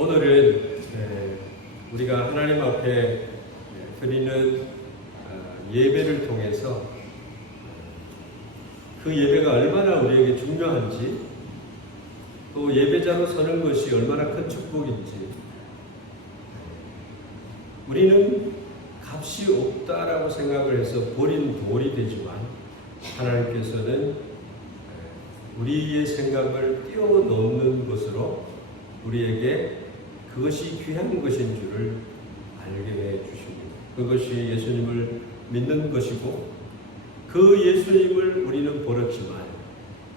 오늘은 우리가 하나님 앞에 드리는 예배를 통해서 그 예배가 얼마나 우리에게 중요한지, 또 예배자로 서는 것이 얼마나 큰 축복인지, 우리는 값이 없다라고 생각을 해서 버린 돌이 되지만 하나님께서는 우리의 생각을 뛰어넘는 것으로 우리에게 그것이 귀한 것인 줄을 알게 해 주십니다. 그것이 예수님을 믿는 것이고, 그 예수님을 우리는 버렸지만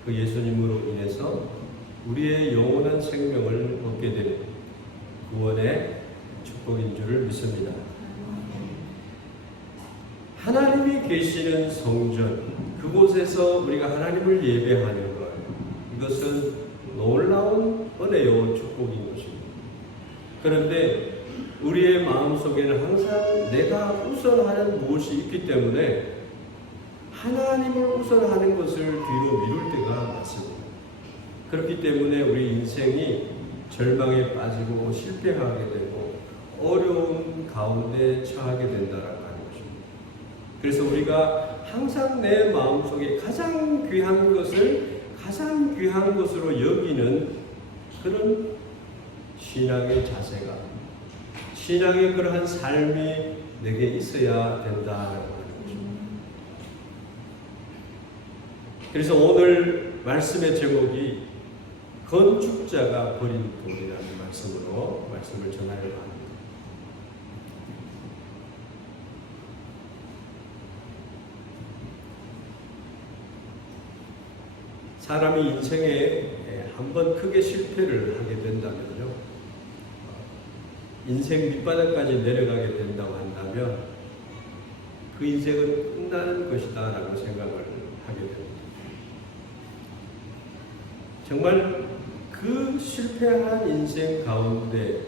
그 예수님으로 인해서 우리의 영원한 생명을 얻게 되는 구원의 축복인 줄을 믿습니다. 하나님이 계시는 성전, 그곳에서 우리가 하나님을 예배하는 것, 이것은 놀라운 은혜요 축복인 것입니다. 그런데 우리의 마음속에는 항상 내가 우선하는 무엇이 있기 때문에 하나님을 우선하는 것을 뒤로 미룰 때가 많습니다. 그렇기 때문에 우리 인생이 절망에 빠지고 실패하게 되고 어려운 가운데 처하게 된다라고 하는 것입니다. 그래서 우리가 항상 내 마음속에 가장 귀한 것을 가장 귀한 것으로 여기는 그런 신앙의 자세가, 신앙의 그러한 삶이 내게 있어야 된다라고 하는 것입니다. 그래서 오늘 말씀의 제목이 건축자가 버린 돌이라는 말씀으로 말씀을 전하려고 합니다. 사람이 인생에 한번 크게 실패를 하게 된다면요, 인생 밑바닥까지 내려가게 된다고 한다면 그 인생은 끝나는 것이다 라고 생각을 하게 됩니다. 정말 그 실패한 인생 가운데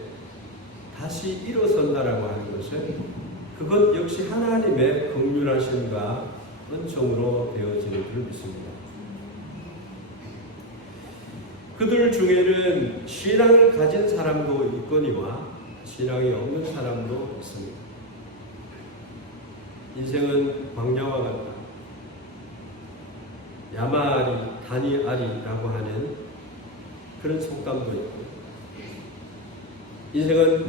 다시 일어선다라고 하는 것은 그것 역시 하나님의 긍휼하심과 은총으로 되어지는 줄 믿습니다. 그들 중에는 신앙을 가진 사람도 있거니와 신앙이 없는 사람도 있습니다. 인생은 광야와 같다. 야마아리, 다니아리라고 하는 그런 속담도 있고, 인생은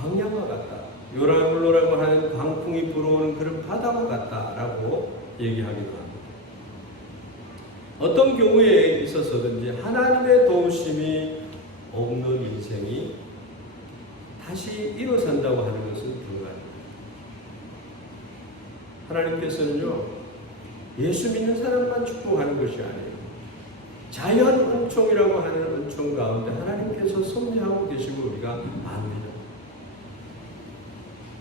광야와 같다. 요란물로라고 하는 광풍이 불어오는 그런 바다와 같다라고 얘기하기도 합니다. 어떤 경우에 있어서든지 하나님의 도우심이 없는 인생이 다시 일어선다고 하는 것은 불가능합니다. 하나님께서는요, 예수 믿는 사람만 축복하는 것이 아니에요. 자연 은총이라고 하는 은총 가운데 하나님께서 섭리하고 계심을 우리가 압니다.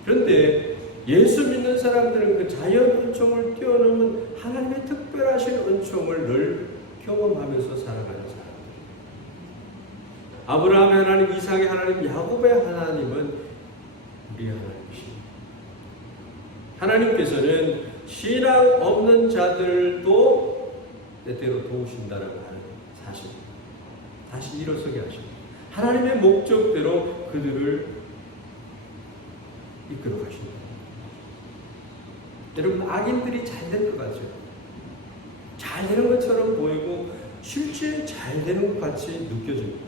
그런데 예수 믿는 사람들은 그 자연 은총을 뛰어넘은 하나님의 특별하신 은총을 늘 경험하면서 살아가는 사람들. 아브라함의 하나님, 이삭의 하나님, 야곱의 하나님은 우리 하나님이십니다. 하나님께서는 신앙 없는 자들도 때때로 도우신다라고 하는 사실입니다. 다시 일어서게 하십니다. 하나님의 목적대로 그들을 이끌어 가십니다. 여러분, 악인들이 잘 될 것 같죠? 잘 되는 것처럼 보이고 실제 잘 되는 것 같이 느껴집니다.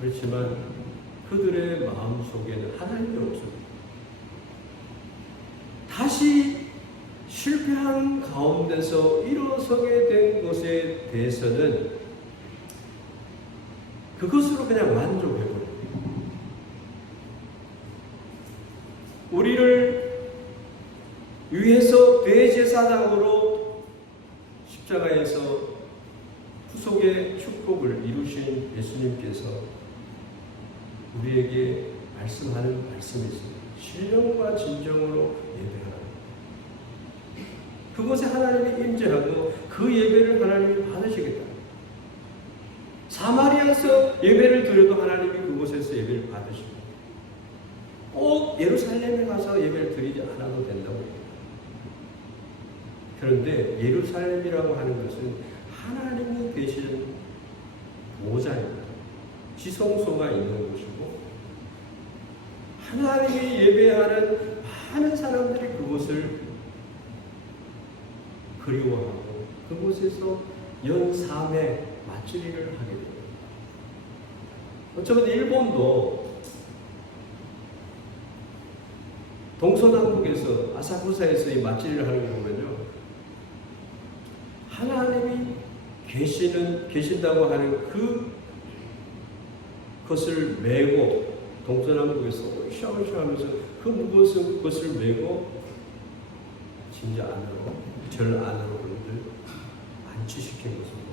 그렇지만 그들의 마음속에는 하나님이 없습니다. 다시 실패한 가운데서 일어서게 된 것에 대해서는 그것으로 그냥 만족해버립니다. 우리를 위해서 대제사장으로 십자가에서 후속의 축복을 이루신 예수님께서 우리에게 말씀하는 말씀이 있습니다. 신령과 진정으로 예배하라. 그곳에 하나님이 임재하고 그 예배를 하나님이 받으시겠다. 사마리아에서 예배를 드려도 하나님이 그곳에서 예배를 받으십니다. 꼭 예루살렘에 가서 예배를 드리지 않아도 된다고 합니다. 그런데 예루살렘이라고 하는 것은 하나님이 계신 모자입니다. 지성소가 있는 곳이고 하나님이 예배하는 많은 사람들이 그곳을 그리워하고 그곳에서 연 3회 맞추기를 하게 됩니다. 어쩌면 일본도 동서남북에서 아사쿠사에서 이 맞추기를 하는 거 보면요, 하나님이 계신다고 하는 그것을 메고 동서남북에서 샤워샤워 하면서 그 무거운 것을 메고 진짜 안으로, 절 안으로 그들을 안치시킨 것입니다.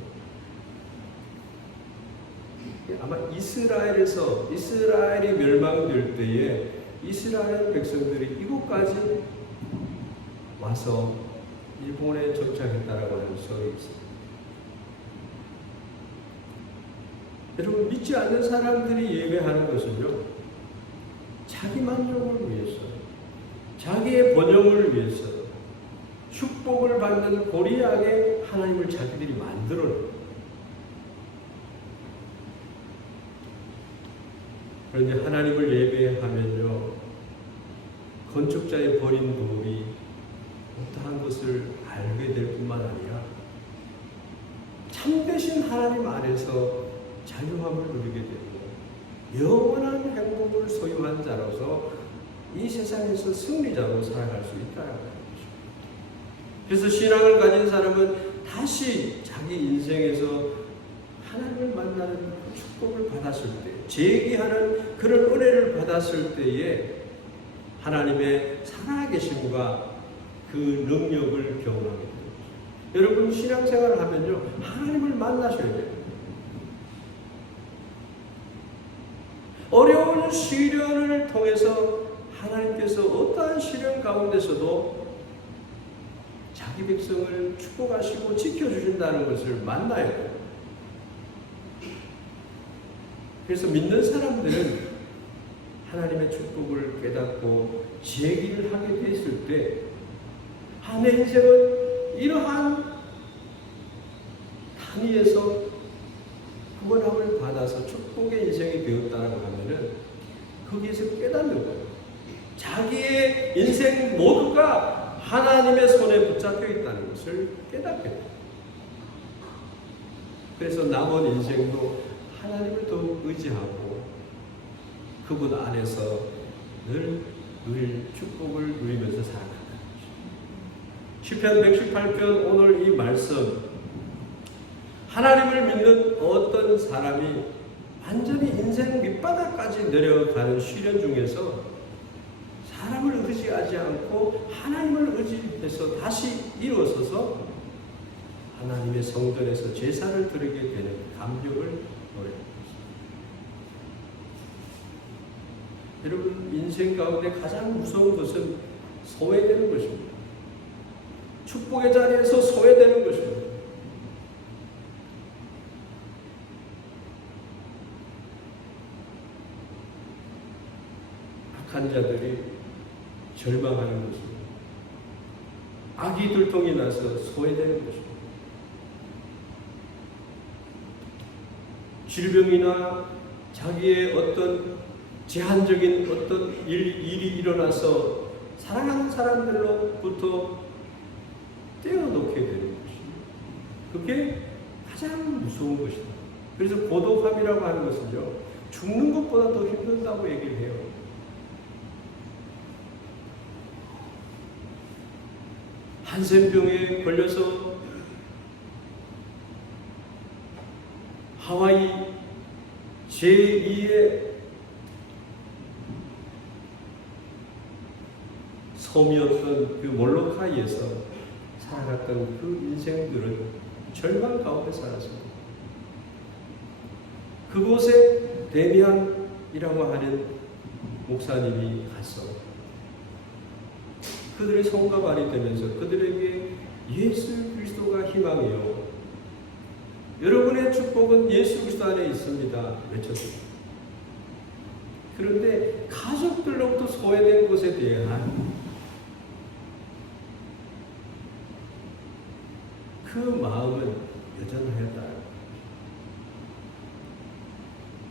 아마 이스라엘이 멸망될 때에 이스라엘 백성들이 이곳까지 와서 일본에 정착했다라고 하는 설이 있습니다. 여러분, 믿지 않는 사람들이 예배하는 것은요, 자기 만족을 위해서, 자기의 번영을 위해서, 축복을 받는 고리하게 하나님을 자기들이 만들어요. 그런데 하나님을 예배하면요, 건축자의 버린 돌이 어떠한 것을 알게 될 뿐만 아니라 참되신 하나님 안에서 자유함을 누리게 되고 영원한 행복을 소유한 자로서 이 세상에서 승리자로 살아갈 수 있다는 것입니다. 그래서 신앙을 가진 사람은 다시 자기 인생에서 하나님을 만나는 그 축복을 받았을 때, 재기하는 그런 은혜를 받았을 때에 하나님의 살아계심과 그 능력을 경험하게 됩니다. 여러분, 신앙생활을 하면요, 하나님을 만나셔야 돼요. 어려운 시련을 통해서 하나님께서 어떠한 시련 가운데서도 자기 백성을 축복하시고 지켜주신다는 것을 만나야 돼요. 그래서 믿는 사람들은 하나님의 축복을 깨닫고 제기를 하게 됐을 때, 내 인생은 이러한 단위에서 구원함을 받아서 축복의 인생이 되었다고 하면은 거기에서 깨닫는 거예요. 자기의 인생 모두가 하나님의 손에 붙잡혀 있다는 것을 깨닫게 돼요. 그래서 남은 인생도 하나님을 더욱 의지하고 그분 안에서 늘 축복을 누리면서 살아간다. 시편 118편 오늘 이 말씀, 하나님을 믿는 어떤 사람이 완전히 인생 밑바닥까지 내려가는 시련 중에서 사람을 의지하지 않고 하나님을 의지해서 다시 일어서서 하나님의 성전에서 제사를 드리게 되는 감격을 노래합니다. 여러분, 인생 가운데 가장 무서운 것은 소외되는 것입니다. 축복의 자리에서 소외되는 것입니다. 악한 자들이 절망하는 것입니다. 악이 들통이 나서 소외되는 것입니다. 질병이나 자기의 어떤 제한적인 어떤 일이 일어나서 사랑하는 사람들로부터 떼어놓게 되는 것입니다. 그게 가장 무서운 것이다. 그래서 고독함이라고 하는 것은요, 죽는 것보다 더 힘들다고 얘기를 해요. 한센병에 걸려서 하와이 제2의 섬이었던 그 몰로카이에서 살아갔던 그 인생들은 절망 가운데 살았습니다. 그곳에 데미안이라고 하는 목사님이 가서 그들의 성과 발이 되면서 그들에게 예수 그리스도가 희망이요, 여러분의 축복은 예수 그리스도 안에 있습니다 외쳤습니다. 그런데 가족들로부터 소외된 것에 대한 그 마음은 여전하였다.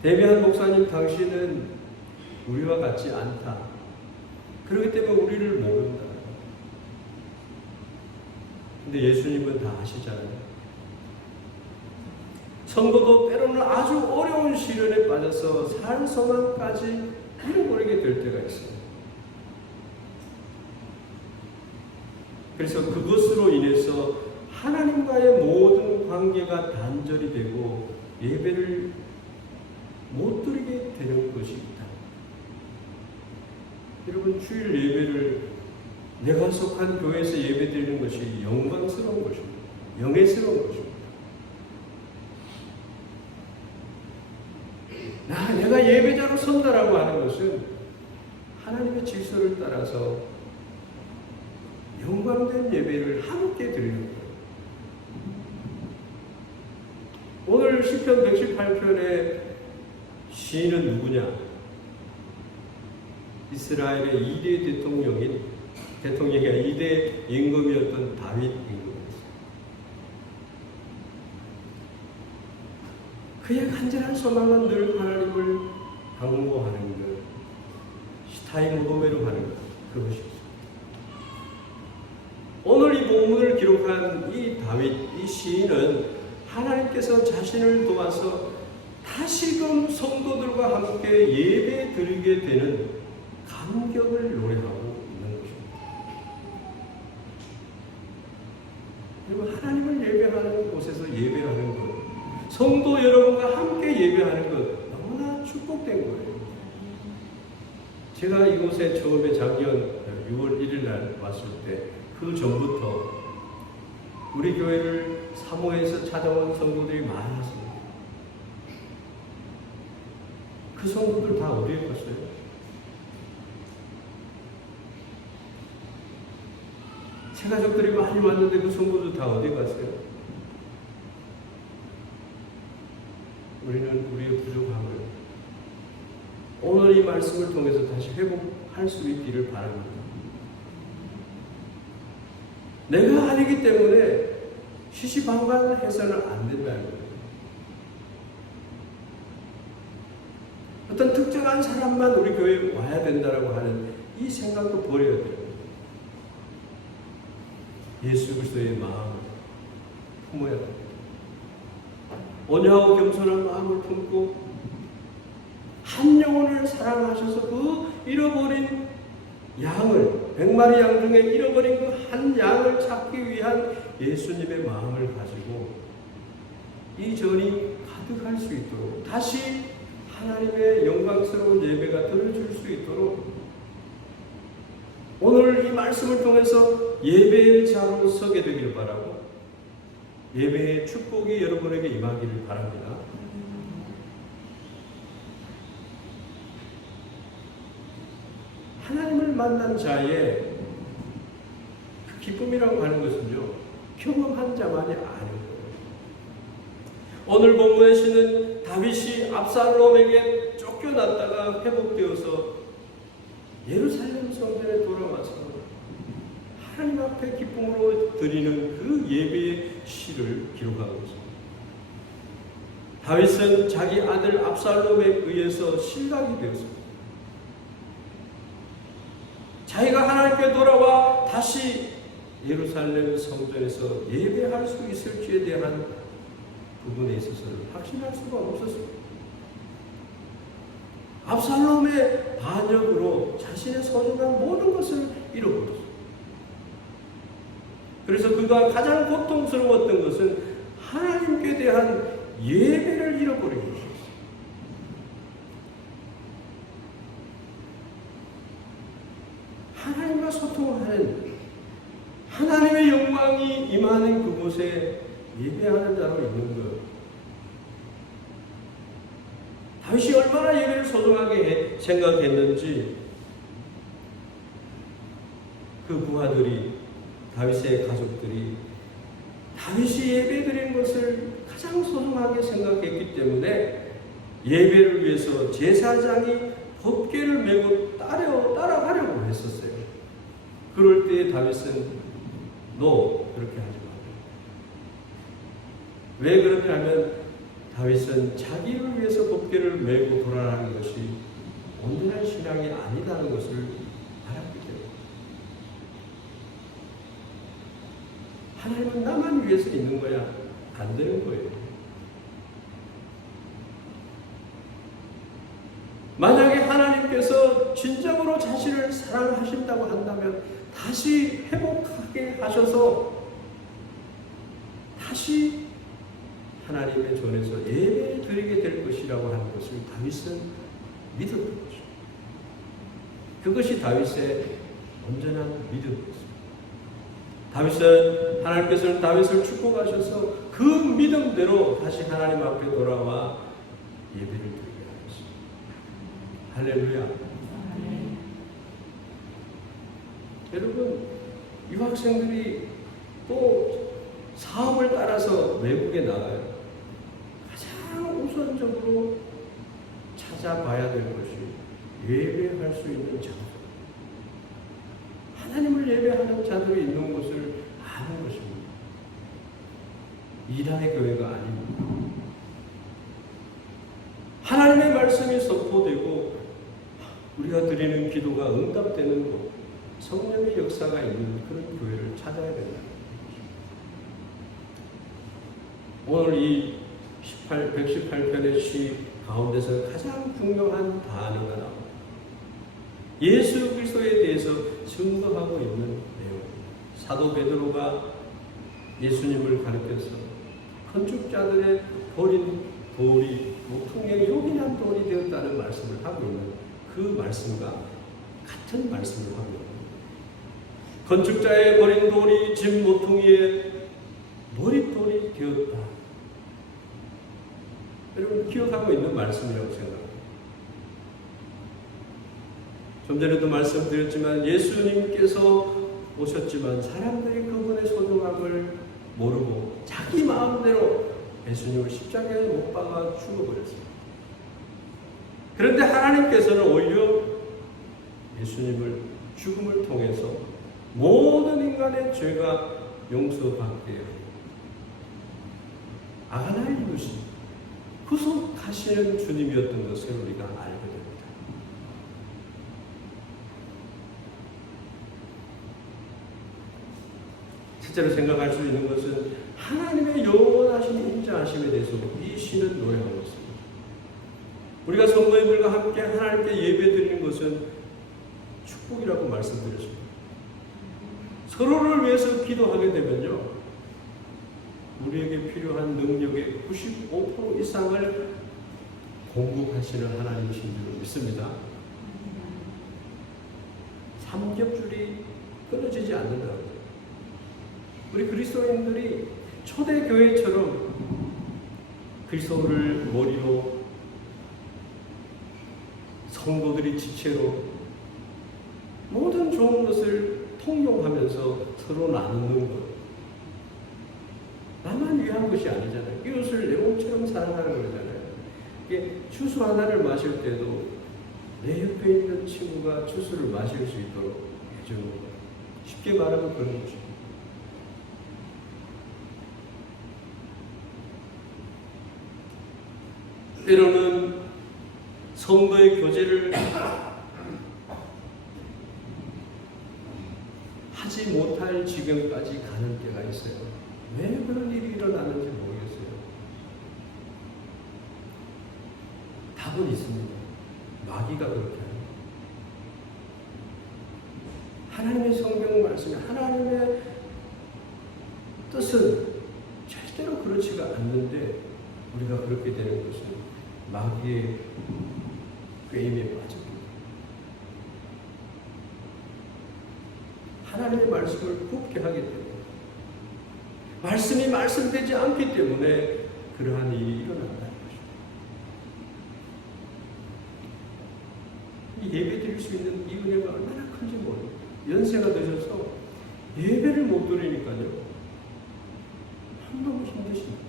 데미안 목사님, 당신은 우리와 같지 않다. 그렇기 때문에 우리를 모른다. 근데 예수님은 다 아시잖아요. 성도도 때로는 아주 어려운 시련에 빠져서 살 소망까지 잃어버리게 될 때가 있어요. 그래서 그것으로 인해서 하나님과의 모든 관계가 단절이 되고 예배를 못 드리게 되는 것이 있다. 여러분, 주일 예배를 내가 속한 교회에서 예배 드리는 것이 영광스러운 것입니다. 영예스러운 것입니다. 내가 예배자로 선다라고 하는 것은 하나님의 질서를 따라서 영광된 예배를 함께 드리는 거예요. 오늘 시편 118편의 시인은 누구냐? 이스라엘의 2대 대통령이 2대 임금이었던 다윗 임금이었어요. 그의 간절한 소망은 늘 하나님을 방문하는 것, 시타임 무도회로 하는 것, 그것이었어요. 오늘 이 본문을 기록한 이 다윗, 이 시인은 하나님께서 자신을 도와서 다시금 성도들과 함께 예배 드리게 되는 감격을 노래하고 있는 것입니다. 여러분, 하나님을 예배하는 곳에서 예배하는 것, 성도 여러분과 함께 예배하는 것, 너무나 축복된 거예요. 제가 이곳에 처음에 작년 6월 1일 날 왔을 때 그 전부터 우리 교회를 사모해서 찾아온 성도들이 많았습니다. 그 성도들 다 어디에 갔어요? 새 가족들이 많이 왔는데 그 성도들 다 어디 갔어요? 우리는 우리의 부족함을 오늘 이 말씀을 통해서 다시 회복할 수 있기를 바랍니다. 내가 아니기 때문에 시시방방해서는 안 된다는 거예요. 어떤 특정한 사람만 우리 교회에 와야 된다라고 하는 이 생각도 버려야 돼요. 예수 그리스도의 마음을 품어야 됩니다. 온유하고 겸손한 마음을 품고 한 영혼을 사랑하셔서 그 잃어버린 양을, 100마리 양 중에 잃어버린 그 한 양을 찾기 위한 예수님의 마음을 가지고 이 전이 가득할 수 있도록, 다시 하나님의 영광스러운 예배가 드려질 수 있도록 오늘 이 말씀을 통해서 예배의 자로 서게 되길 바라고, 예배의 축복이 여러분에게 임하기를 바랍니다. 하나님을 만난 자의 그 기쁨이라고 하는 것은요, 경험한 자만이 아는 거예요. 오늘 본문에 쓰는 다윗이 압살롬에게 쫓겨났다가 회복되어서 예루살렘 성전에 돌아와서 하나님 앞에 기쁨으로 드리는 그 예배의 시를 기록한 것입니다. 다윗은 자기 아들 압살롬에 의해서 실각이 되었습니다. 자기가 하나님께 돌아와 다시 예루살렘 성전에서 예배할 수 있을지에 대한 부분에 있어서는 확신할 수가 없었습니다. 압살롬의 반역으로 자신의 소중한 모든 것을 잃어버렸습니다. 그래서 그가 가장 고통스러웠던 것은 하나님께 대한 예배를 잃어버린 것이었습니다. 하나님과 소통하는, 하나님의 영광이 임하는 그곳에 예배하는 자로 있는 것. 다윗이 얼마나 예배를 소중하게 생각했는지 그 부하들이, 다윗의 가족들이 다윗이 예배드리는 것을 가장 소중하게 생각했기 때문에 예배를 위해서 제사장이 법궤를 메고 따라가려고 했었어요. 그럴 때 다윗은 그렇게 하지 마라. 왜 그러냐면 다윗은 자기를 위해서 법궤를 메고 돌아가는 것이 온전한 신앙이 아니라는 것을 알았기 때문에 하나님은 나만 위해서 있는 거야 안 되는 거예요. 만약에 하나님께서 진정으로 자신을 사랑하신다고 한다면 다시 회복하게 하셔서 다시 하나님의 전에서 예배 드리게 될 것이라고 하는 것을 다윗은 믿었던 것입니다. 그것이 다윗의 온전한 믿음이었습니다. 다윗은 하나님께서는 다윗을 축복하셔서 그 믿음대로 다시 하나님 앞에 돌아와 예배를 드리게 하셨습니다. 할렐루야. 여러분, 유학생들이 또 사업을 따라서 외국에 나가요. 가장 우선적으로 찾아봐야 될 것이 예배할 수 있는 장소. 하나님을 예배하는 자들이 있는 곳을 아는 것입니다. 이단의 교회가 아닙니다. 하나님의 말씀이 선포되고 우리가 드리는 기도가 응답되는 곳, 성령의 역사가 있는 그런 교회를 찾아야 된다. 오늘 이 118편의 시 가운데서 가장 중요한 단어가 나옵니다. 예수 그리스도에 대해서 증거하고 있는 내용. 사도 베드로가 예수님을 가르쳐서 건축자들의 버린 돌이 모퉁이에 요긴한 돌이 되었다는 말씀을 하고 있는 그 말씀과 같은 말씀을 하고 있습니다. 건축자의 버린 돌이 집 모퉁이에 머릿돌이 되었다. 여러분 기억하고 있는 말씀이라고 생각합니다. 좀 전에도 말씀드렸지만 예수님께서 오셨지만 사람들이 그분의 소중함을 모르고 자기 마음대로 예수님을 십자가에 못 박아 죽어버렸습니다. 그런데 하나님께서는 오히려 예수님을 죽음을 통해서 모든 인간의 죄가 용서받게 아가나의 이루신 구속하시는 주님이었던 것을 우리가 알게 됩니다. 실제로 생각할 수 있는 것은 하나님의 영원하신 인자하심에 대해서 이 시는 노래하고 있습니다. 우리가 성도님들과 함께 하나님께 예배드리는 것은 축복이라고 말씀드렸습니다. 서로를 위해서 기도하게 되면요, 우리에게 필요한 능력의 95% 이상을 공급하시는 하나님이신 줄 믿습니다. 삼겹줄이 끊어지지 않는다고. 우리 그리스도인들이 초대교회처럼 그리스도를 머리로 성도들이 지체로 모든 좋은 것을 통용하면서 서로 나누는 것. 나만 위한 것이 아니잖아요. 이웃을 내 몸처럼 사랑하는 거잖아요. 이게 주스 하나를 마실 때도 내 옆에 있는 친구가 주스를 마실 수 있도록 해주는 거예요. 쉽게 말하면 그런 거죠. 때로는 성도의 교제를 하지 못할 지경까지 가는 때가 있어요. 왜 그런 일이 일어나는지 모르겠어요. 답은 있습니다. 마귀가 그렇게 합니다. 하나님의 성경 말씀에 하나님의 뜻은 절대로 그렇지가 않는데 우리가 그렇게 되는 것은 마귀의 꾀임에 빠집니다. 하나님의 말씀을 굽게 하기 때문에 말씀이 말씀되지 않기 때문에 그러한 일이 일어난다는 것입니다. 이 예배 드릴 수 있는 이 은혜가 얼마나 큰지 모릅니다. 연세가 드셔서 예배를 못 드리니까요, 너무 힘드십니다.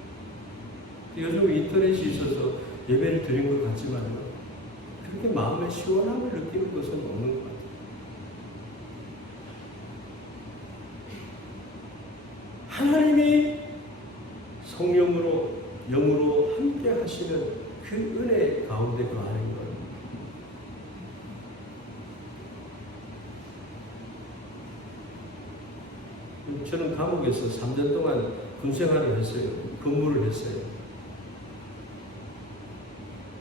요즘 인터넷이 있어서 예배를 드린 것 같지만 그렇게 마음의 시원함을 느끼는 것은 없는 것 같아요. 하나님이 성령으로 영으로 함께 하시는 그 은혜 가운데 거하는 것. 저는 감옥에서 3년 동안 군생활을 했어요. 근무를 했어요.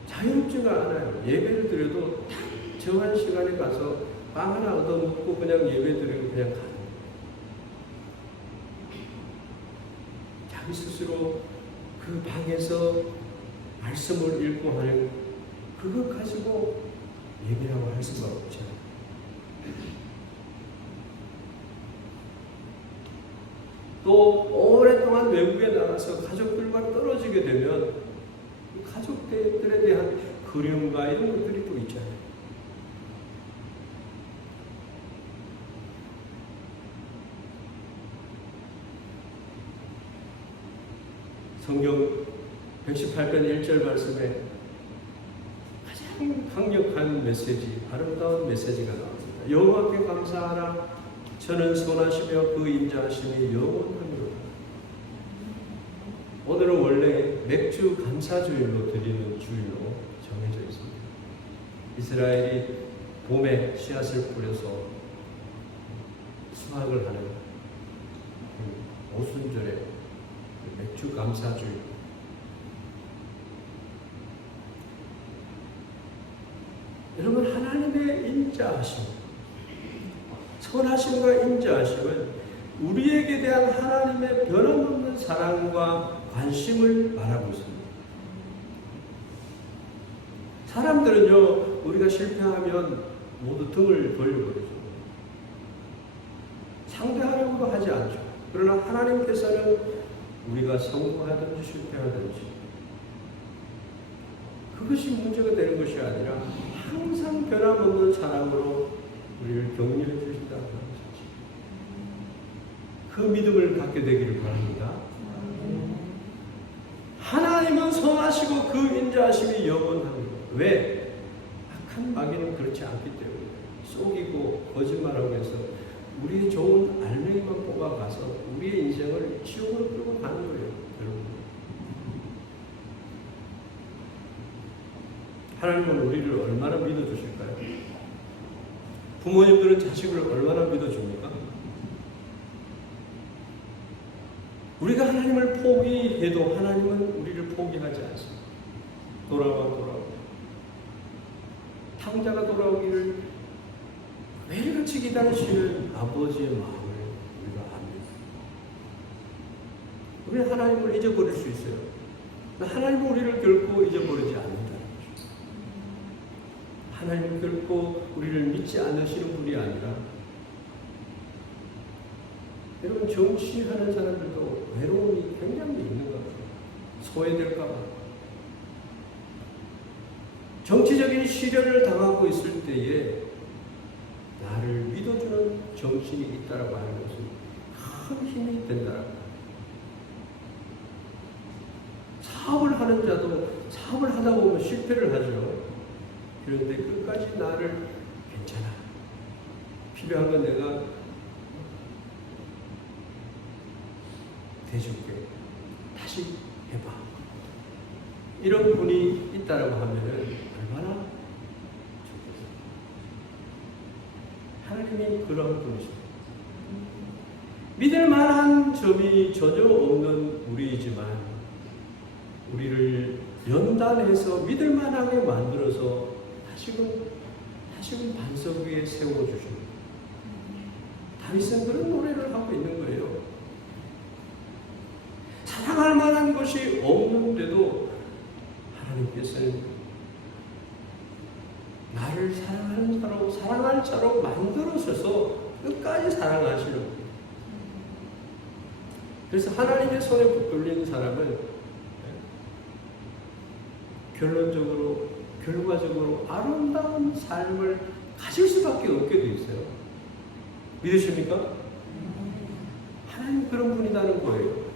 자유롭지가 않아요. 예배를 드려도 딱 정한 시간에 가서 빵 하나 얻어먹고 그냥 예배 드리고 그냥 가는 거예요. 자기 스스로 그 방에서 말씀을 읽고 하는 그거 가지고 예배라고 할 수가 없죠. 또 오랫동안 외국에 나가서 가족들과 떨어지게 되면 가족들에 대한 그리움과 이런 것들이 또 있잖아요. 성경 118편 1절 말씀에 가장 강력한 메시지, 아름다운 메시지가 나옵니다. 여호와께 감사하라. 저는 선하시며 그 인자하심이 영원하니로다. 오늘은 원래 맥주 감사주일로 드리는 주일로 정해져 있습니다. 이스라엘이 봄에 씨앗을 뿌려서 수확을 하는 오순절에 맥주 감사주일. 여러분, 하나님의 인자하심, 선하심과 인자하심은 우리에게 대한 하나님의 변함없는 사랑과 관심을 말하고 있습니다. 사람들은요, 우리가 실패하면 모두 등을 돌려버리죠. 상대하려고도 하지 않죠. 그러나 하나님께서는 우리가 성공하든지 실패하든지 그것이 문제가 되는 것이 아니라 항상 변함없는 사랑으로 우리를 격려해 주신다는 것이지. 그 믿음을 갖게 되기를 바랍니다. 하나님은 선하시고 그 인자하심이 영원합니다. 왜? 악한 마귀는 그렇지 않기 때문에 속이고 거짓말하고 해서 우리의 좋은 알맹이만 뽑아가서 우리의 인생을 지옥으로 끌고 가는 거예요. 여러분. 하나님은 우리를 얼마나 믿어주실까요? 부모님들은 자식을 얼마나 믿어줍니까? 우리가 하나님을 포기해도 하나님은 우리를 포기하지 않습니다. 돌아와. 탕자가 돌아오기를 매일같이 기다리시는 아버지의 마음을 우리가 압니다. 우리는 하나님을 잊어버릴 수 있어요. 하나님은 우리를 결코 잊어버리지 않는다는 것입니다. 하나님은 결코 우리를 믿지 않으시는 분이 아니라, 여러분, 정치하는 사람들도 외로움이 굉장히 있는 것 같아요. 소외될까 봐. 정치적인 시련을 당하고 있을 때에 나를 믿어주는 정신이 있다라고 하는 것은 큰 힘이 된다라고. 사업을 하는 자도 사업을 하다 보면 실패를 하죠. 그런데 끝까지 나를 괜찮아. 필요한 건 내가 대줄게. 다시 해봐. 이런 분이 있다라고 하면은 얼마나 좋겠어요. 하나님이 그런 분이십니다. 믿을 만한 점이 전혀 없는 우리이지만 우리를 연단해서 믿을 만하게 만들어서 다시금 반석 위에 세워주십니다. 다윗은 그런 노래를 하고 있는 거예요. 사랑할 만한 것이 없는데도 하나님께서는 나를 사랑하는 자로, 사랑할 자로 만들어서서 끝까지 사랑하시는 거예요. 그래서 하나님의 손에 붙들린 사람은 결과적으로 아름다운 삶을 가질 수밖에 없게 되어 있어요. 믿으십니까? 하나님 그런 분이라는 거예요.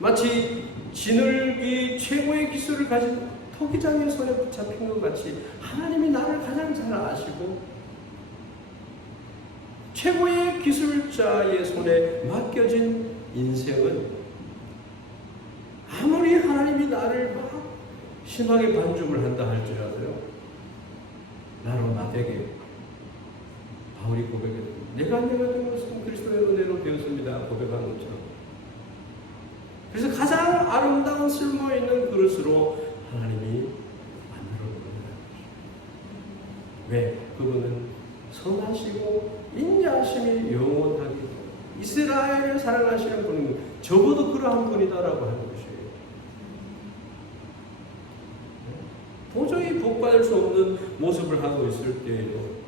마치 지늘기 최고의 기술을 가진 토기장의 손에 붙잡힌 것 같이 하나님이 나를 가장 잘 아시고 최고의 기술자의 손에 맡겨진 인생은 아무리 나를 막 심하게 반죽을 한다 할지라도요, 나로 나되게 바울이 고백했다. 내가 된 것은 그리스도의 은혜로 되었습니다. 고백한 것처럼. 그래서 가장 아름다운 쓸모 있는 그릇으로 하나님이 만들어 놓는다. 왜? 그분은 선하시고 인자하심이 영원하기 때문에 이스라엘을 사랑하시는 분은 적어도 그러한 분이다라고 하는 것이에요. 도저히 복받을 수 없는 모습을 하고 있을 때에도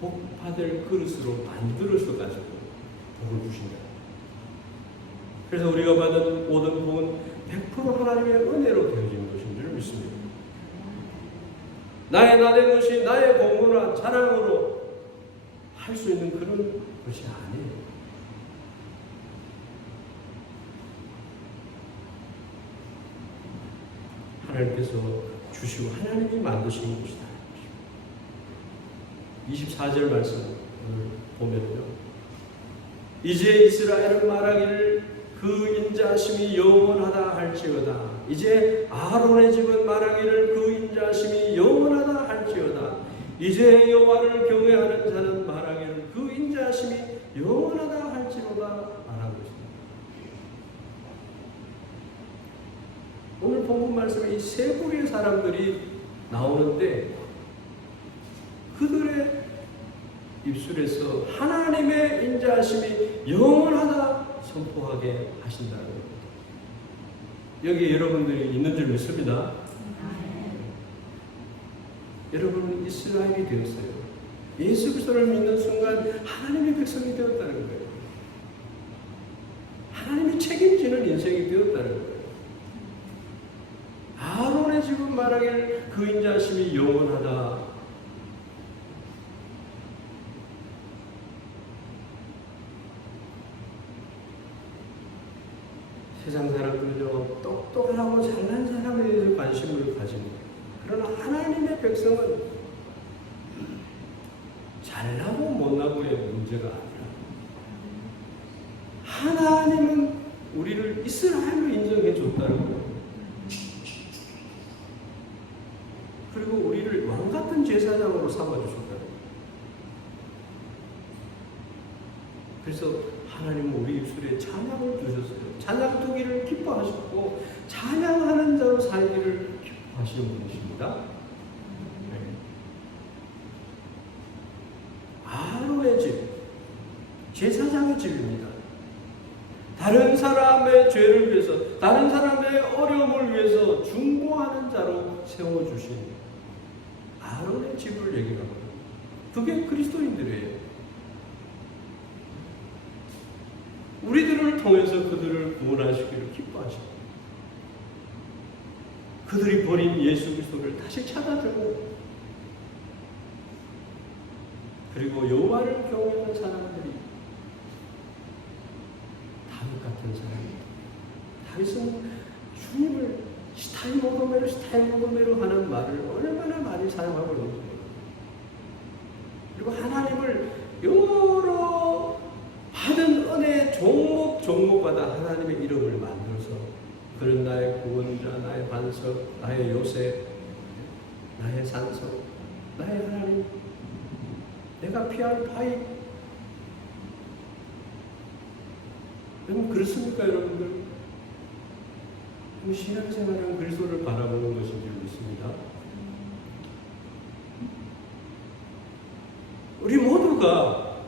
복받을 그릇으로 만들어서 가지고 복을 주신다. 그래서 우리가 받은 모든 복은 100% 하나님의 은혜로 되어진 것인 줄 믿습니다. 나의 나된 것이 나의 공로나 자랑으로 할 수 있는 그런 것이 아니에요. 하나님께서 주시고 하나님이 만드신 것이다. 24절 말씀을 보면요, 이제 이스라엘은 말하기를 그 인자하심이 영원하다 할지어다. 이제 아론의 집은 말하기를 그 인자하심이 영원하다 할지어다. 이제 여호와를 경외하는 자는 말하기를 그 인자하심이 영원하다 할지로다 말한 것입니다. 오늘 본문 말씀에 이 세 부류의 사람들이 나오는데 그들의 입술에서 하나님의 인자하심이 영원하다 선포하게 하신다는 겁니다. 여기 여러분들이 있는 줄 믿습니다. 여러분은 이스라엘이 되었어요. 예수 그리스도를 믿는 순간 하나님의 백성이 되었다는 거예요. 하나님이 책임지는 인생이 되었다는 거예요. 아론의 집은 말하기를 그 인자하심이 영원하다. 세상 사람들은요, 똑똑하고 잘난 사람에 대해서 관심을 가집니다. 그러나 하나님의 백성은 잘나고 못나고의 문제가 아니라 하나님은 우리를 이스라엘로 인정해 줬다는 거예요. 그리고 우리를 왕같은 제사장으로 삼아주셨다는 거예요. 그래서 하나님은 우리 입술에 찬양을 주셨어요. 찬양 두기를 기뻐하셨고 찬양하는 자로 살기를 기뻐하시는 분이십니다. 네. 아론의 집, 제사장의 집입니다. 다른 사람의 죄를 위해서, 다른 사람의 어려움을 위해서 중보하는 자로 세워주신 아론의 집을 얘기합니다. 그게 그리스도인들이에요. 우리들을 통해서 그들을 구원하시기를 기뻐하시고 그들이 버린 예수 그리스도를 다시 찾아주고 그리고 여호와를 경외하는 사람들이 다윗 같은 사람입니다. 다윗은 주님을 스타이모도메로 하는 말을 얼마나 많이 사용하고 있는지 그리고 하나님을 여러 받은 은혜의 종목마다 하나님의 이름을 만들어서 그는 나의 구원자, 나의 반석, 나의 요새, 나의 산석, 나의 하나님, 내가 피할 바위. 여러분 그렇습니까 여러분들? 신앙생활은 그리스도를 바라보는 것인 줄 믿습니다. 우리 모두가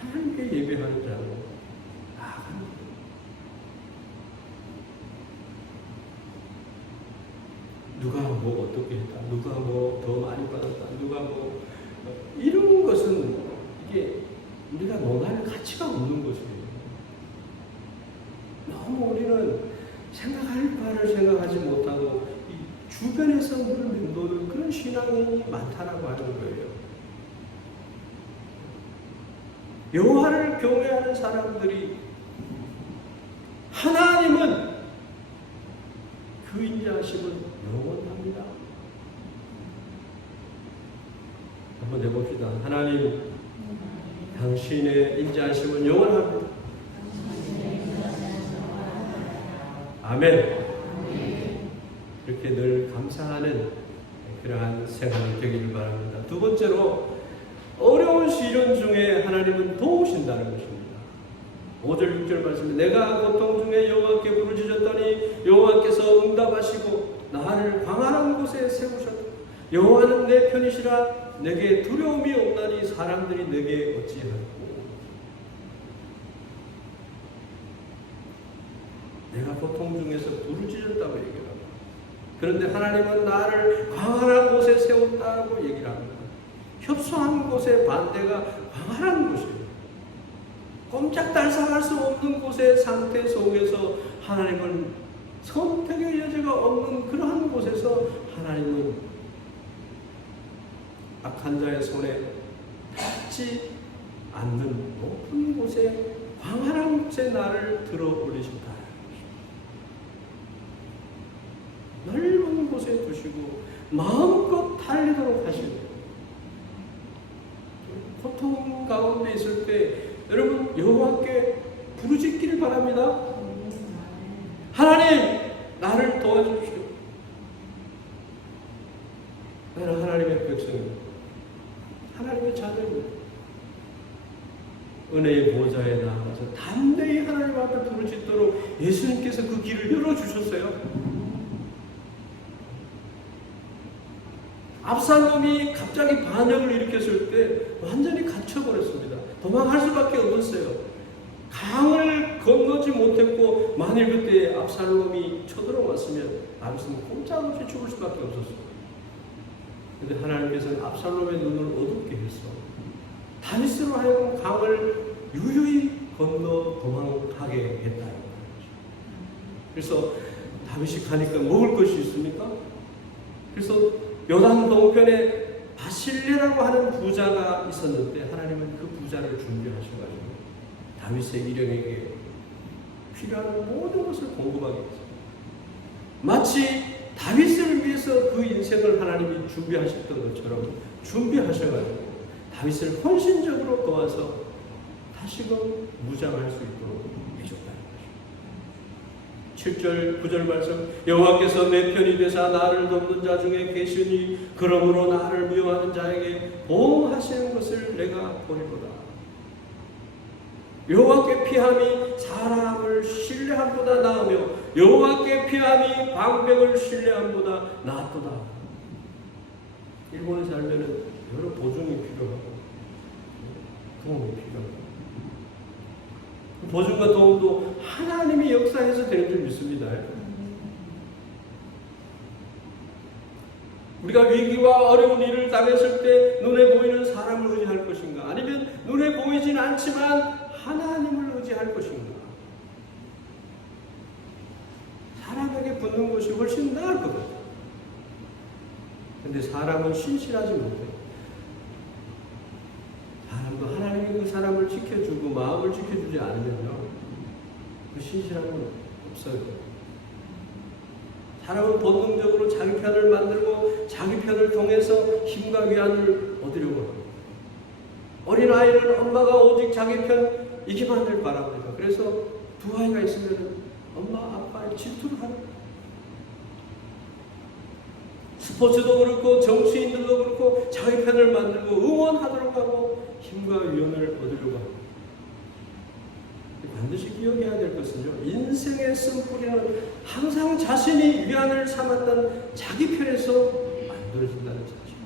하나님께 예배하는 자로 나아가는 거예요. 누가 뭐 어떻게 했다, 누가 뭐 더 많이 받았다, 누가 뭐 이런 것은 이게 우리가 논할 가치가 없는 것이에요. 너무 우리는 생각할 바를 생각하지 못하고 이 주변에서 물을 맴도는 그런 신앙인이 많다라고 하는 거예요. 여호와를 경외하는 사람들이 하나님은 그 인자하심은 영원합니다. 한번 해봅시다. 하나님, 당신의 인자하심은 영원합니다. 아멘. 그렇게 늘 감사하는 그러한 생활이 되기를 바랍니다. 두 번째로 어려운 시련 중에 하나님은 도우신다는 것입니다. 5절 6절 말씀에 내가 고통 중에 여호와께 부르짖었더니 여호와께서 응답하시고 나를 광활한 곳에 세우셨다. 여호와는 내 편이시라 내게 두려움이 없나니 사람들이 내게 어찌하고. 내가 고통 중에서 부르짖었다고 얘기를 합니다. 그런데 하나님은 나를 광활한 곳에 세웠다고 얘기를 합니다. 협소한 곳의 반대가 광활한 곳이에요. 꼼짝달싹할 수 없는 곳의 상태 속에서 하나님은 선택의 여지가 없는 그러한 곳에서 하나님은 악한 자의 손에 닿지 않는 높은 곳에 광활한 곳에 나를 들어 올리신다. 넓은 곳에 두시고 마음껏 달리도록 하시고 고통 가운데 있을 때 여러분 여호와께 부르짖기를 바랍니다. 하나님 나를 도와주십시오. 나는 하나님의 백성입니다. 하나님의 자녀입니다. 은혜의 보좌에 나아가서 담대히 하나님 앞에 부르짖도록 예수님께서 그 길을 열어주셨어요. 압살롬이 갑자기 반역을 일으켰을 때 완전히 갇혀버렸습니다. 도망할 수밖에 없었어요. 강을 건너지 못했고 만일 그때 압살롬이 쳐들어왔으면 다윗은 꼼짝없이 죽을 수밖에 없었어요. 그런데 하나님께서는 압살롬의 눈을 어둡게 해서 다윗으로 하여금 강을 유유히 건너 도망가게 했다는 거죠. 그래서 다윗이 가니까 먹을 것이 있습니까? 그래서 요단 동편에 바실레라고 하는 부자가 있었는데 하나님은 그 부자를 준비하셔가지고 다윗의 일행에게 필요한 모든 것을 공급하게 했습니다. 마치 다윗을 위해서 그 인생을 하나님이 준비하셨던 것처럼 준비하셔가지고 다윗을 헌신적으로 도와서 다시금 무장할 수 있도록 해줬다는 것입니다. 7절 9절 말씀 여호와께서 내 편이 되사 나를 돕는 자 중에 계시니 그러므로 나를 미워하는 자에게 보응하시는 것을 내가 보리로다. 여호와께 피함이 사람을 신뢰함보다 나으며 여호와께 피함이 방백을 신뢰함보다 낫도다. 일본에 살면은 여러 보증이 필요하고 도움이 필요하고 보증과 도움도 하나님이 역사해서 되는 줄 믿습니다. 우리가 위기와 어려운 일을 당했을 때 눈에 보이는 사람을 의지할 것인가 아니면 눈에 보이진 않지만 하나님을 의지할 것인가. 사람에게 붙는 것이 훨씬 나을 것 같아요. 그런데 사람은 신실하지 못해요. 사람도 하나님이 그 사람을 지켜주고 마음을 지켜주지 않으면요 그 신실함은 없어요. 사람은 본능적으로 자기 편을 만들고 자기 편을 통해서 힘과 위안을 얻으려고 합니다. 어린아이는 엄마가 오직 자기 편이기만 하길 바랍니다. 그래서 두 아이가 있으면 엄마 아빠의 질투를 하는 거예요. 스포츠도 그렇고 정치인들도 그렇고 자기 편을 만들고 응원하도록 하고 힘과 위안을 얻으려고 합니다. 반드시 기억해야 될 것은요 인생의 쓴뿌리는 항상 자신이 위안을 삼았던 자기 편에서 만들어진다는 사실.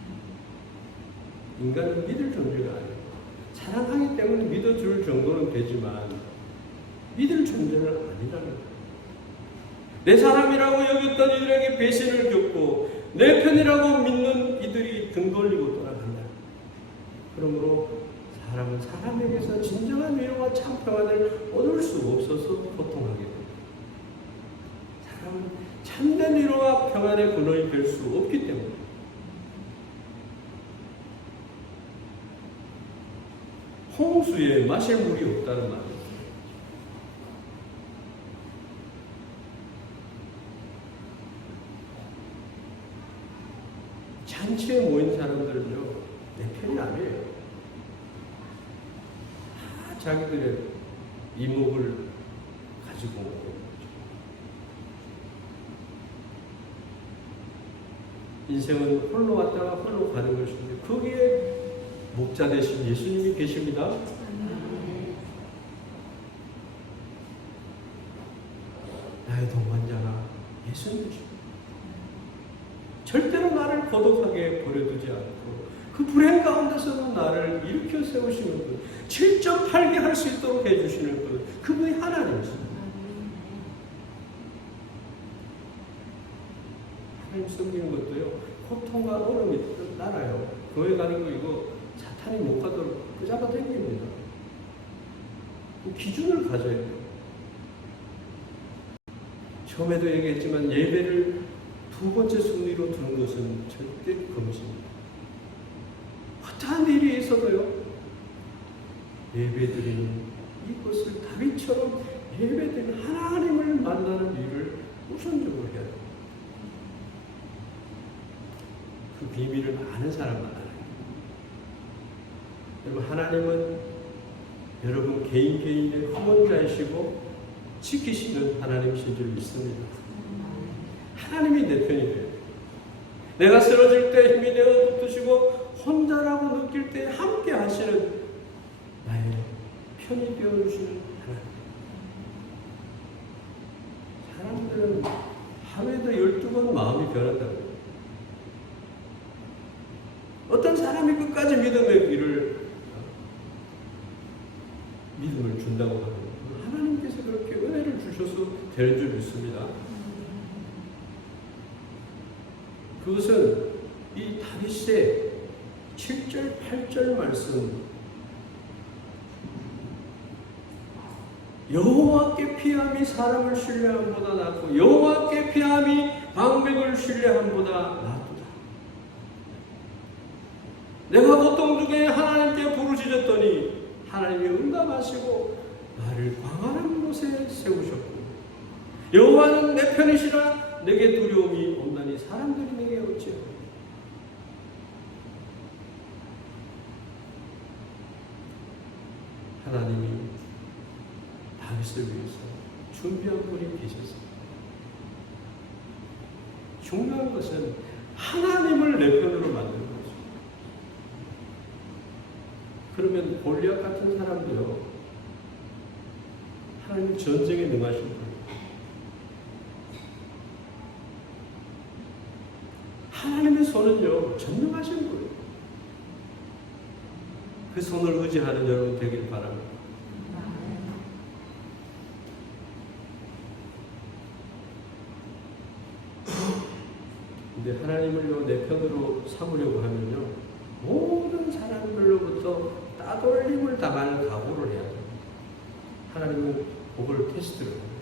인간은 믿을 존재가 아니에요. 사랑하기 때문에 믿어줄 정도는 되지만 믿을 존재는 아니라는 거예요. 내 사람이라고 여겼던 이들에게 배신을 겪고 내 편이라고 믿는 이들이 등 돌리고 떠나간다. 그러므로 사람은 사람에게서 진정한 위로와 참 평안을 얻을 수 없어서 고통하게 됩니다. 사람은 참된 위로와 평안의 근원이 될 수 없기 때문에 홍수에 마실 물이 없다는 말이에요. 잔치에 모인 사람들은요 내 편이 아니에요. 다 자기들의 이목을 가지고 인생은 홀로 왔다가 홀로 가는 것인데 거기에 목자 되신 예수님이 계십니다. 나의 동반자가 예수님이십니다. 절대로 나를 고독하게 버려두지 않고 그 불행 가운데서도 나를 일으켜 세우시는 분, 7.8개 할 수 있도록 해주시는 분, 그분이 하나님이십니다. 하나님 섬기는 것도요, 고통과 어려움이 따라요. 교회 가는 거 이거 사탄이 못 가도록 끄잡아 당깁니다. 기준을 가져야 돼요. 처음에도 얘기했지만 예배를 두 번째 순위로 두는 것은 절대 금지입니다. 어떠한 일이 있어도요, 예배드리는 이것을 다윗처럼 예배드리는 하나님을 만나는 일을 우선적으로 해야 됩니다. 그 비밀을 아는 사람만 알아요. 여러분, 하나님은 여러분 개인의 후원자이시고 지키시는 하나님이신 줄 믿습니다. 하나님이 내 편이 돼요. 내가 쓰러질 때 힘이 되어 붙드시고 혼자라고 느낄 때 함께 하시는 나의 편이 되어주시는 하나님. 사람들은 하루에도 12번 마음이 변한다고. 어떤 사람이 끝까지 믿음을 준다고 하는 하나님께서 그렇게 은혜를 주셔서 되는 줄 믿습니다. 그것은 이 다윗의 7절, 8절 말씀, 여호와께 피함이 사람을 신뢰함보다 낫고 여호와께 피함이 방백을 신뢰함보다 낫도다. 내가 고통 중에 하나님께 부르짖었더니 하나님이 응답하시고 나를 광활한 곳에 세우셨고 여호와는 내 편이시라 내게 두려움이 없나니 사람들이 내게 어찌하오. 하나님이 다윗을 위해서 준비한 분이 계셨습니다. 중요한 것은 하나님을 내 편으로 만드는 거죠. 그러면 골리앗 같은 사람도요, 하나님 전쟁에 능하신 거예요. 하나님의 손은요, 전능하신 거예요. 그 손을 의지하는 여러분 되길 바랍니다. 근데 하나님을요, 내 편으로 삼으려고 하면요, 모든 사람들로부터 따돌림을 당할 각오를 해야 돼요. 하나님은 그걸 테스트를 해요.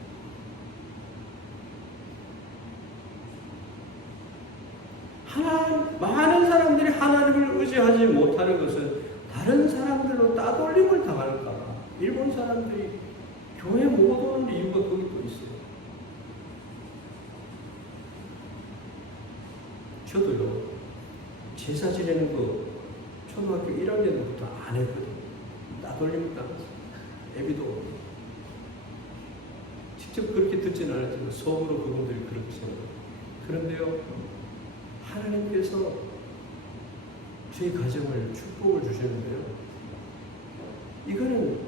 많은 사람들이 하나님을 의지하지 못하는 것은 다른 사람들로 따돌림을 당할까봐. 일본 사람들이 교회 못 오는 이유가 거기 또 있어요. 저도요, 제사 지내는 거 초등학교 1학년부터 안 했거든요. 따돌림을 당했어요. 애비도 없고. 직접 그렇게 듣지는 않았지만 속으로 그분들이 그렇게 생각해요. 그런데요, 하나님께서 저희 가정을 축복을 주시는데요, 이거는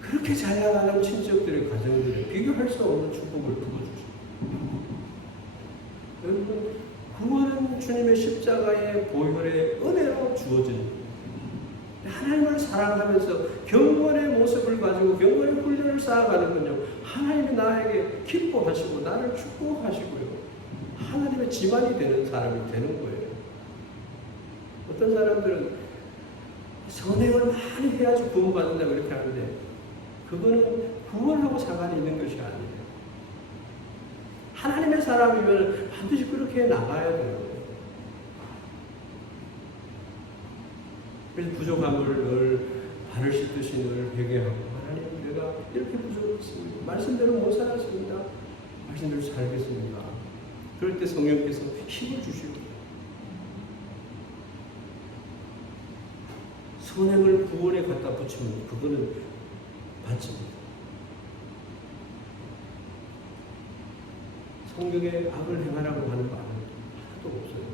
그렇게 잘 나가는 친척들의 가정들이 비교할 수 없는 축복을 부어주죠. 여러분, 구원은 주님의 십자가의 보혈의 은혜로 주어진, 하나님을 사랑하면서 경건의 모습을 가지고 경건의 훈련을 쌓아가는군요. 하나님이 나에게 기뻐하시고 나를 축복하시고요, 하나님의 지만이 되는 사람이 되는 거예요. 어떤 사람들은 선행을 많이 해야지 구원받는다고 이렇게 하는데, 그거는 구원하고 상관이 있는 것이 아니에요. 하나님의 사람이면 반드시 그렇게 나가야 돼요. 그래서 부족함을 늘 발을 씻듯이 늘 회개하고, 하나님, 내가 이렇게 부족했습니다. 말씀대로 못 살았습니다. 말씀대로 살겠습니다. 그럴 때 성령께서 힘을 주시고, 선행을 구원에 갖다 붙이면 그거는 받습니다. 성경에 악을 행하라고 하는 거 아닙니다. 하나도 없어요.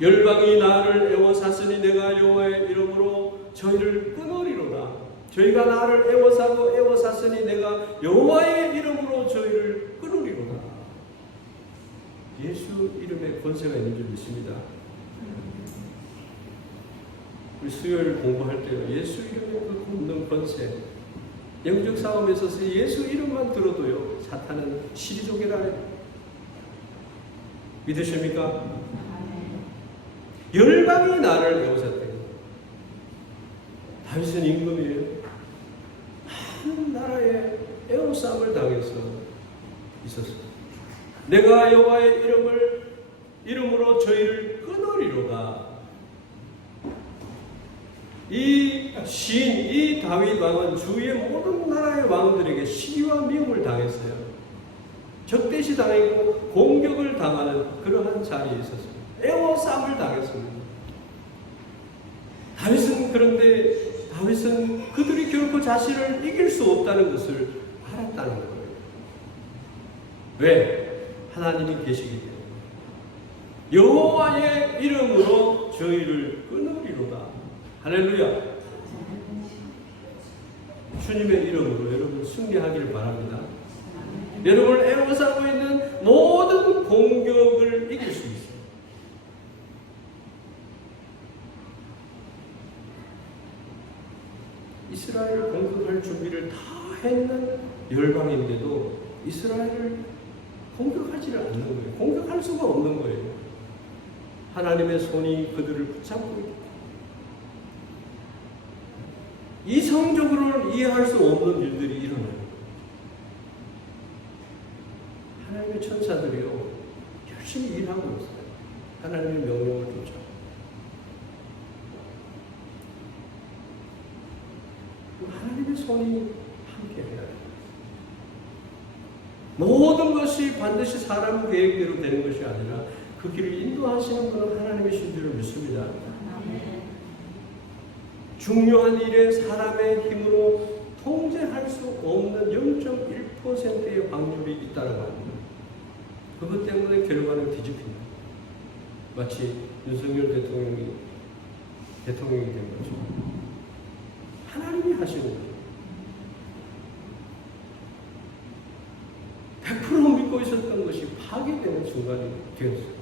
열방이 나를 애워쌌으니 내가 여호와의 이름으로 저희를 끊으리로다. 저희가 나를 애워쌌으니 내가 여호와의 이름으로 저희를 끊으리로다. 예수 이름에 권세가 있는 줄 믿습니다. 우리 수요일 공부할 때요, 예수 이름의 그 권능 권세, 영적 싸움에 있어서 예수 이름만 들어도요 사탄은 시리족이라 믿으십니까? 열방이 나를 애워쌌대요. 다윗은 임금이에요. 많은 나라에 애워싸움을 당해서 있었어요. 내가 여호와의 이름으로 저희를 끊으리로다. 이 다윗 왕은 주위의 모든 나라의 왕들에게 시기와 미움을 당했어요. 적대시 당하고 공격을 당하는 그러한 자리에 있었어요. 애워싸움을 당했습니다. 다윗은 그들이 결코 자신을 이길 수 없다는 것을 알았다는 거예요. 왜? 하나님이 계시기 때문에. 여호와의 이름으로 저희를 끊으리로다. 할렐루야. 주님의 이름으로 여러분 승리하기를 바랍니다. 여러분을 애워싸고 있는 모든 공격을 이길 수 있어요. 이스라엘을 공격할 준비를 다 했는 열방인데도 이스라엘을 공격하지를 않는 거예요. 공격할 수가 없는 거예요. 하나님의 손이 그들을 붙잡고 있기 때문에. 이성적으로는 이해할 수 없는 일들이 일어나요. 하나님의 천사들이요 열심히 일하고 있어요. 하나님의 명령을 쫓아. 하나님의 손이 함께 해야 해요. 모든 것이 반드시 사람 계획대로 되는 것이 아니라 그 길을 인도하시는 분은 하나님이신 줄을 믿습니다. 중요한 일에 사람의 힘으로 통제할 수 없는 0.1%의 확률이 있다는 겁니다. 그것 때문에 결과는 뒤집힙니다. 마치 윤석열 대통령이 된 거죠. 하나님이 하시는 거예요. 100% 믿고 있었던 것이 파괴되는 순간이 되었어요.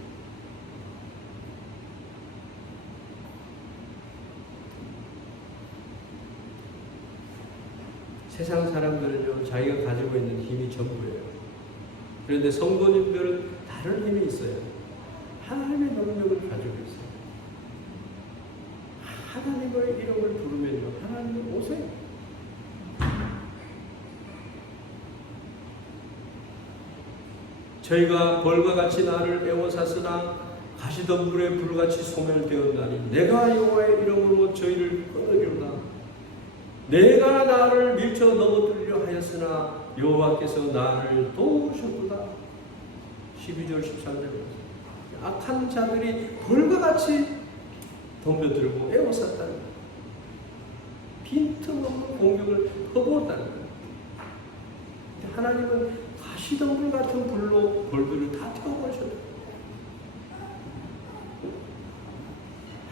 세상 사람들은요, 자기가 가지고 있는 힘이 전부예요. 그런데 성도님들은 다른 힘이 있어요. 하나님의 능력을 가지고 있어요. 하나님의 이름을 부르면요, 하나님이 오세요. 저희가 벌과 같이 나를 애워쌌으나 가시덤불에 불같이 소멸되었나니 내가 여호와의 이름으로 저희를 끊으리로다. 내가 나를 밀쳐 넘어뜨리려 하였으나 여호와께서 나를 도우셨도다. 12절 13절. 악한 자들이 벌과 같이 덤벼들고 애워쌌다는 거예요. 빈틈없는 공격을 퍼부었다는 거예요. 하나님은 가시덤불 같은 불로 벌들을 다 태워버리셨다.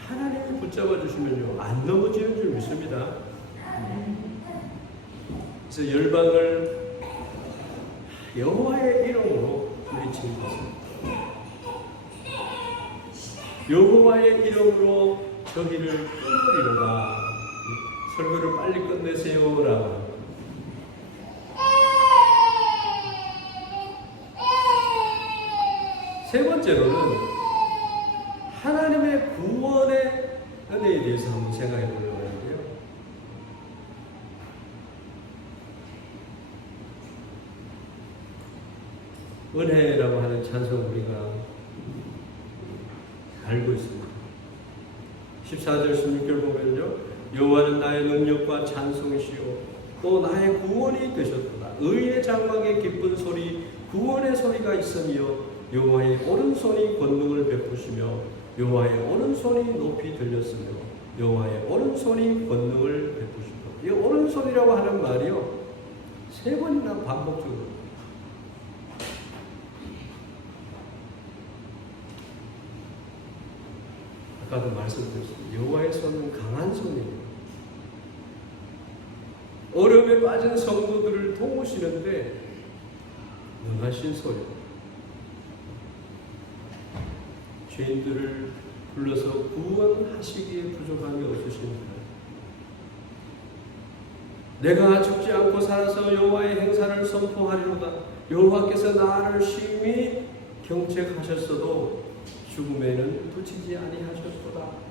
하나님이 붙잡아 주시면요, 안 넘어지는 줄 믿습니다. 그래서 열방을 여호와의 이름으로 물리치는 것입니다. 여호와의 이름으로 저희를 끊으리로다. 설교를 빨리 끝내세요라고. 세 번째로는 하나님의 구원의 은혜에 대해서 한번 생각해 보려고 하는데요. 은혜라고 하는 찬송 우리가 알고 있습니다. 14절 16절 보면요, 여호와는 나의 능력과 찬송이시요 또 나의 구원이 되셨도다. 의의 장막에 기쁜 소리 구원의 소리가 있으며 여호와의 오른손이 권능을 베푸시며 여호와의 오른손이 높이 들렸으며 여호와의 오른손이 권능을 베푸시고, 이 오른손이라고 하는 말이요, 3번이나 반복적으로. 아까도 말씀드렸습니다. 여호와의 손은 강한 손이에요. 어려움에 빠진 성도들을 도우시는데 능하신 손이에요. 죄인들을 불러서 구원하시기에 부족함이 없으십니다. 내가 죽지 않고 살아서 여호와의 행사를 선포하리로다. 여호와께서 나를 심히 경책하셨어도 죽음에는 붙이지 아니하셨도다.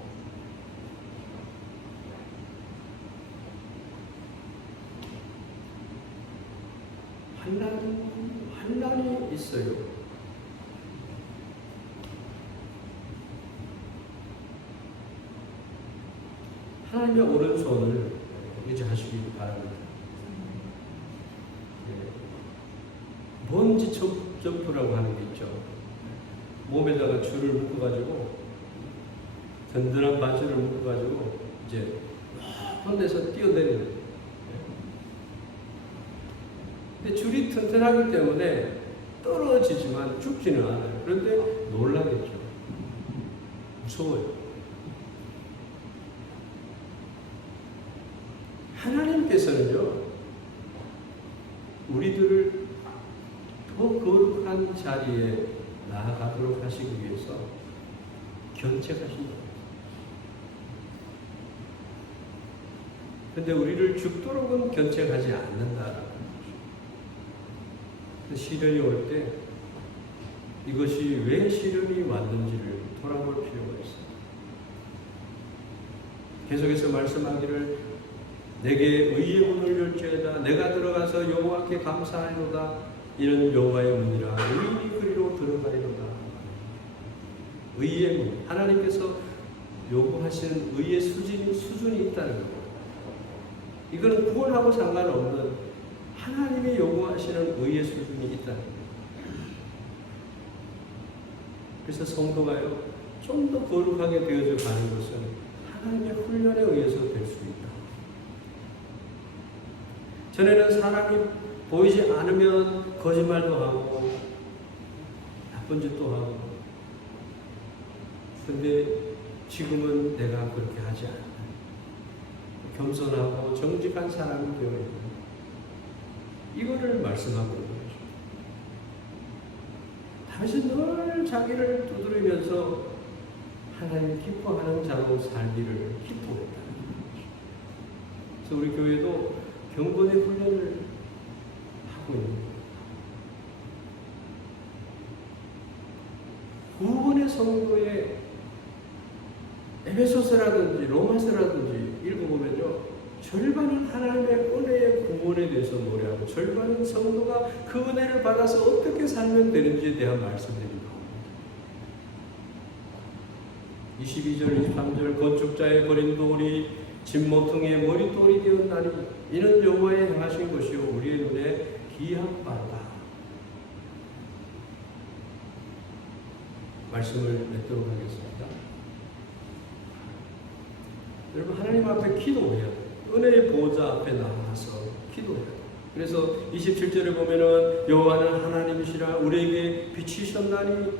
환난이 있어요. 하나님의 오른손을 유지하시기 바랍니다. 먼지 점프라고 하는 게 있죠. 몸에다가 줄을 묶어가지고 든든한 바지를 묶어가지고 이제 높은 데서 뛰어내리는. 근데 줄이 튼튼하기 때문에 떨어지지만 죽지는 않아요. 그런데 놀라겠죠. 무서워요. 하나님께서는요, 우리들을 더 거룩한 자리에 나아가도록 하시기 위해서 견책하신다. 그런데 우리를 죽도록은 견책하지 않는다라는 거죠. 시련이 올 때 이것이 왜 시련이 왔는지를 돌아볼 필요가 있습니다. 계속해서 말씀하기를 내게 의의 문을 열지어다. 내가 들어가서 여호와께 감사하리로다. 이는 여호와의 문이라. 의인이 그리로 들어가리로다. 의의 문. 하나님께서 요구하시는 의의 수준이 있다는 거예요. 이거는 구원하고 상관없는 하나님이 요구하시는 의의 수준이 있다는 거예요. 그래서 성도가요, 좀 더 거룩하게 되어져 가는 것은 하나님의 훈련에 의해서 될 수 있다. 전에는 사람이 보이지 않으면 거짓말도 하고 나쁜 짓도 하고, 근데 지금은 내가 그렇게 하지 않아. 겸손하고 정직한 사람이 되어야 된다. 이거를 말씀하고 있는 거죠. 다시 늘 자기를 두드리면서 하나님 기뻐하는 자로 살기를 기뻐했다. 그래서 우리 교회도 경건의 훈련을 하고 있는 거예요. 구원의 성도의 에베소서라든지 로마서라든지 읽어보면요, 절반은 하나님의 은혜의 구원에 대해서 노래하고 절반은 성도가 그 은혜를 받아서 어떻게 살면 되는지에 대한 말씀들이 나옵니다. 22절, 23절 건축자의 버린 돌이 진모퉁이의 머릿돌이 되었나니 이는 여호와의 행하신 것이요 우리의 눈에 귀한 바다. 말씀을 맺도록 하겠습니다. 여러분, 하나님 앞에 기도해야 돼요. 은혜의 보호자 앞에 나와서 기도해야 돼요. 그래서 27절에 보면은 여호와는 하나님이시라 우리에게 비치셨나니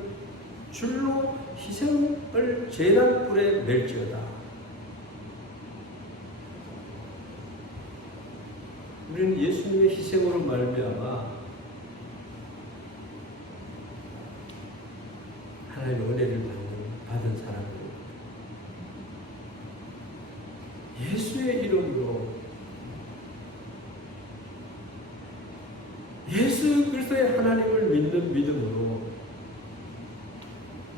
줄로 희생을 제단불에 멜지어다. 우리는 예수님의 희생으로 말미암아 하나님의 은혜를 받은 사람들, 예수의 이름으로, 예수 그리스도의 하나님을 믿는 믿음으로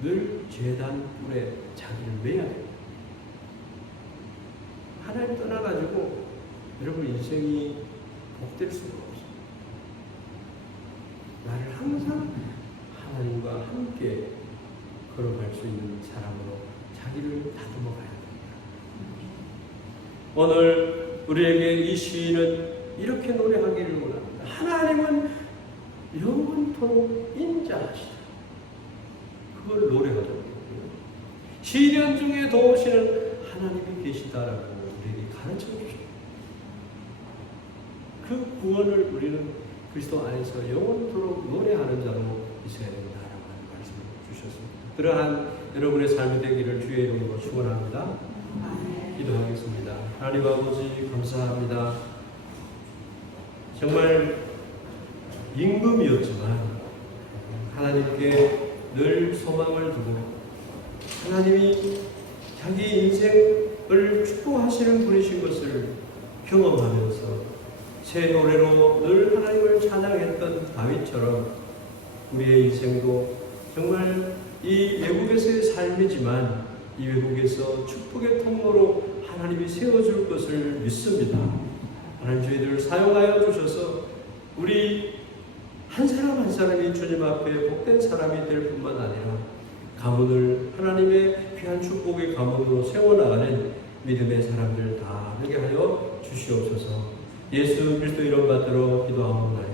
늘 제단 뿔에 자기를 매야 돼요. 하나님 떠나가지고 여러분 인생이 복될 수가 없어요. 나를 항상 하나님과 함께 걸어갈 수 있는 사람으로 자기를 다듬어 가야 됩니다. 오늘 우리에게 이 시인은 이렇게 노래하기를 원합니다. 하나님은 영원토록 인자하시다. 그걸 노래하더라고요. 시련 중에 도우시는 하나님이 계시다라고 우리에게 가르쳐 주십니다. 그 구원을 우리는 그리스도 안에서 영원토록 노래하는 자로 있어야 된다라고 하는 말씀을 주셨습니다. 그러한 여러분의 삶이 되기를 주의 이름으로 축원합니다. 기도하겠습니다. 하나님 아버지 감사합니다. 정말 임금이었지만 하나님께 늘 소망을 두고 하나님이 자기 인생을 축복하시는 분이신 것을 경험하면서 새 노래로 늘 하나님을 찬양했던 다윗처럼 우리의 인생도 정말 이 외국에서의 삶이지만 이 외국에서 축복의 통로로 하나님이 세워줄 것을 믿습니다. 하나님 저희들을 사용하여 주셔서 우리 한 사람 한 사람이 주님 앞에 복된 사람이 될 뿐만 아니라 가문을 하나님의 귀한 축복의 가문으로 세워나가는 믿음의 사람들 다 되게 하여 주시옵소서. 예수 그리스도 이름 받들어 기도하옵나이다.